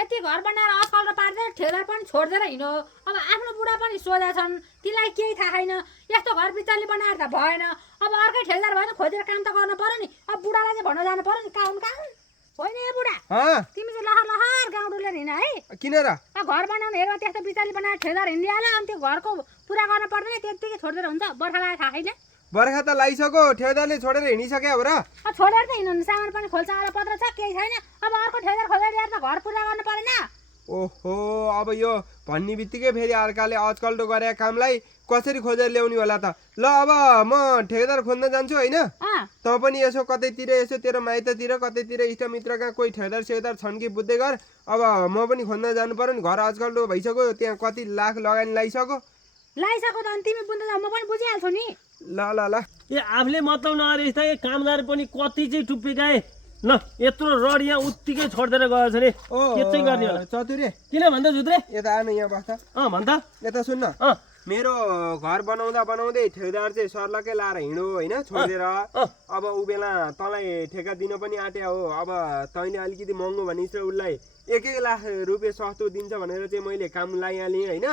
यति घर बनाएर असफल र पार्दै ठेकेदार पनि छोड्देर हिँड्यो। अब आफ्नो बुढा पनि सोझा छन्, तिलाई केही थाहा छैन। यस्तो घर बिचारले बनाएर त भएन। अब अर्कै ठेकेदार भएन, खोजेर काम त गर्न पर्यो नि। अब बुढालाई चाहिँ भन्न जानु पर्यो नि, काउन होइन ए बुढा। तिमी चाहिँ लहर लहर गाउँ डुलेर हिँड है। किन र? घर बनाउनु हेर त्यस्तो बिचारले बनाएर ठेकेदार हिँडिहाल्यो, अनि त्यो घरको पुरा गर्न पर्दैन, त्यत्तिकै छोडेर हुन्छ। बर्खा लाग्यो थाहा छैन। बर्खा त लागिसक्यो, ठेकेदारले छोडेर हिँडिसक्यो हो र? छोडेर त हिँड्नु, सामान पनि खोल्छ, आएर पत्र छ, केही छैन। अब अर्को ठेकेदार खोजेर ल्याएर त घर पुरा गर्न परेन। ओहो, अब यो भन्ने बित्तिकै फेरि अर्काले आजकल्टो गरेका कामलाई कसरी खोजेर ल्याउने होला त? ल अब म ठेकेदार खोज्न जान्छु होइन? त पनि यसो कतैतिर यसो तेरो माइततिर कतैतिर इष्टमित्रका कोही ठेकेदार सेकेदार छन् कि बुझ्दै गर। अब म पनि खोज्न जानु पर्यो नि, घर आजकल्टो भइसक्यो, त्यहाँ कति लाख लगानी लगाइसक्यो। त अनि तिमी बुझ्दै जाऊ, म पनि बुझिहाल्छु नि। ल ल ल ए आफूले मतलब नगरेस् त। कामदार पनि कति चाहिँ टुप्पिकाए ल, यत्रो रड यहाँ उत्तिकै छोडिदिएर गएछ नि, के चाहिँ गर्ने होला? चतुरे किन भन्दा जुत्रे? यता आनु, यहाँ बस्छ। भन्दा यता सुन्न, मेरो घर बनाउँदा बनाउँदै ठेकेदार चाहिँ सर्लकै लाएर हिँड्यो होइन, छोडेर। अब ऊ बेला तँलाई ठेका दिन पनि आँट्या हो। अब तैँले अलिकति महँगो भनिस् र उसलाई 1-1 लाख रुपियाँ सस्तो दिन्छ भनेर चाहिँ मैले काम लगाइहालेँ होइन।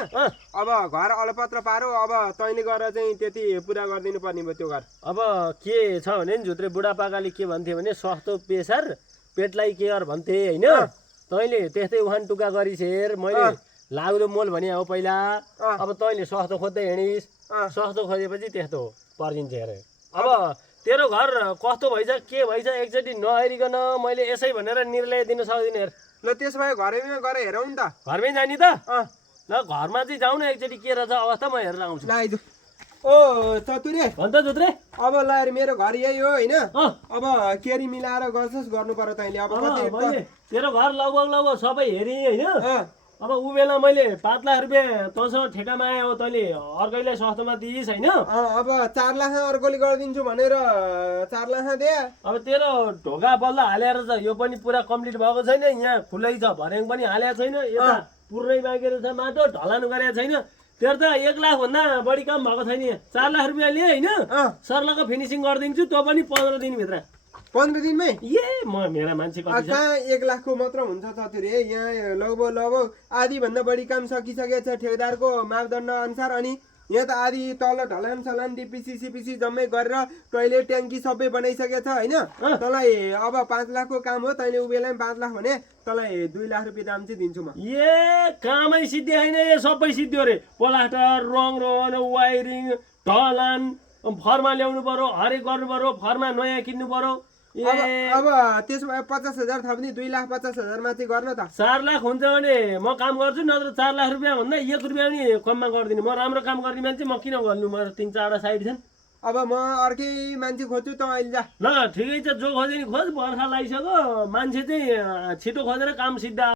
अब घर अलपत्र पारो, अब तैँले गएर चाहिँ त्यति पुरा गरिदिनु पर्ने भयो त्यो घर। अब के छ भने नि जुत्रे, बुढापाकाले के भन्थे भने सस्तो पेसार पेटलाई केयर भन्थे होइन। तैँले त्यस्तै उखान टुक्का गरिस् हेर। मैले लाग्दो मोल भने हो पहिला। अब तैँले सस्तो खोज्दै हिँडिस्, सस्तो खोजेपछि त्यस्तो पर्जिन्छ हेर। अब तेरो घर कस्तो भइछ के भइछ एकचोटि नहेरिकन मैले यसै भनेर निर्णय दिन सक्दिनँ हेर। ल त्यसो भए घरैमा गएर हेरौँ नि त। घरमै जाने त? ल घरमा चाहिँ जाउँ न एकचोटि, के रहेछ अवस्था म हेरेर आउँछु। ल आइज। ओ चतुरे भन्छ जुत्रे, अब ल मेरो घर यही हो होइन। अब केरी मिलाएर गर्छस् गर्नु पर्यो तैँले। अब मैले तेरो घर लगभग सबै हेरेँ होइन। अब ऊ बेला मैले 5 लाख रुपियाँ तँसँग ठेकामा आयो, तैँले अर्कैलाई सस्तोमा दिइस् होइन। अब 4 लाख अर्कोले गरिदिन्छु भनेर 4 लाख दे। अब तेरो ढोका बल्ल हालेर छ, यो पनि पुरा कम्प्लिट भएको छैन। यहाँ खुलै छ, भर्याङ पनि हालेको छैन, यता पुरै बाँकेर छ, माटो ढलान गरेको छैन। तेरो त 1 लाख भन्दा बढी काम भएको छैन। 4 लाख रुपियाँ लिए होइन, सर्लको फिनिसिङ गरिदिन्छु, त्यो पनि 15 दिनभित्र। 15 दिनमै? मेरा मान्छे कहाँ 1 लाखको मात्र हुन्छ चतुरे? यहाँ लगभग आधी भन्दा बढी काम सकिसकेको छ ठेकेदारको मापदण्ड अनुसार। अनि यहाँ त आधी तल ढलान सलान डिपिसी सिपिसी जम्मै गरेर टोइलेट ट्याङ्की सबै बनाइसकेको छ होइन। तँलाई अब 5 लाखको काम हो, तैँले ऊ बेला 5 लाख भने तँलाई 2 लाख रुपियाँ दाम चाहिँ दिन्छु म। कामै सिद्धि होइन, सबै सिद्धियो रे। प्लास्टर, रङ रोन, वायरिङ, ढलान, फर्मा ल्याउनु पर्यो, हरेक गर्नु पर्यो, फर्मा नयाँ किन्नु पर्यो। अब त्यसो भए 50,000 थप्ने 2,50,000 माथि गर्न त। 4 लाख हुन्छ भने म काम गर्छु, नत्र 4 लाख रुपियाँ भन्दा 1 रुपियाँ पनि कममा गरिदिनु। म राम्रो काम गर्ने मान्छे, म किन गर्नु? मेरो 3-4वटा साइड छन्। अब म अर्कै मान्छे खोज्छु, त अहिले जा। ल ठिकै छ, जो खोजे नि खोज, बर्खा लगाइसक्यो, मान्छे चाहिँ छिटो खोजेर काम सिद्ध